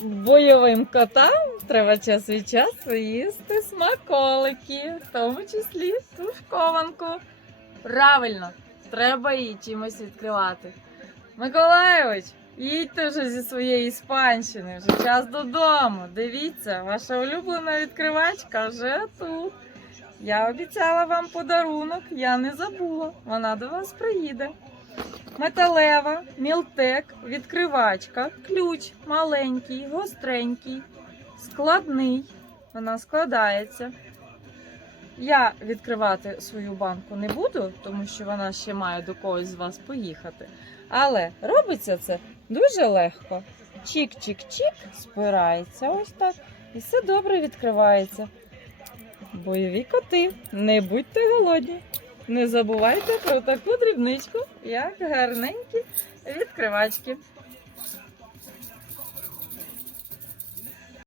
бойовим котам треба час від часу їсти смаколики, в тому числі тушкованку. Правильно, треба її чимось відкривати. Миколайович, їдьте вже зі своєї іспанщини, вже час додому. Дивіться, ваша улюблена відкривачка вже тут. Я обіцяла вам подарунок, я не забула. Вона до вас приїде. Металева, мілтек, відкривачка, ключ маленький, гостренький, складний. Вона складається. Я відкривати свою банку не буду, тому що вона ще має до когось з вас поїхати. Але робиться це дуже легко. Чік-чік-чік, спирається ось так. І все добре відкривається. Бойові коти, не будьте голодні. Не забувайте про таку дрібничку, як гарненькі відкривачки.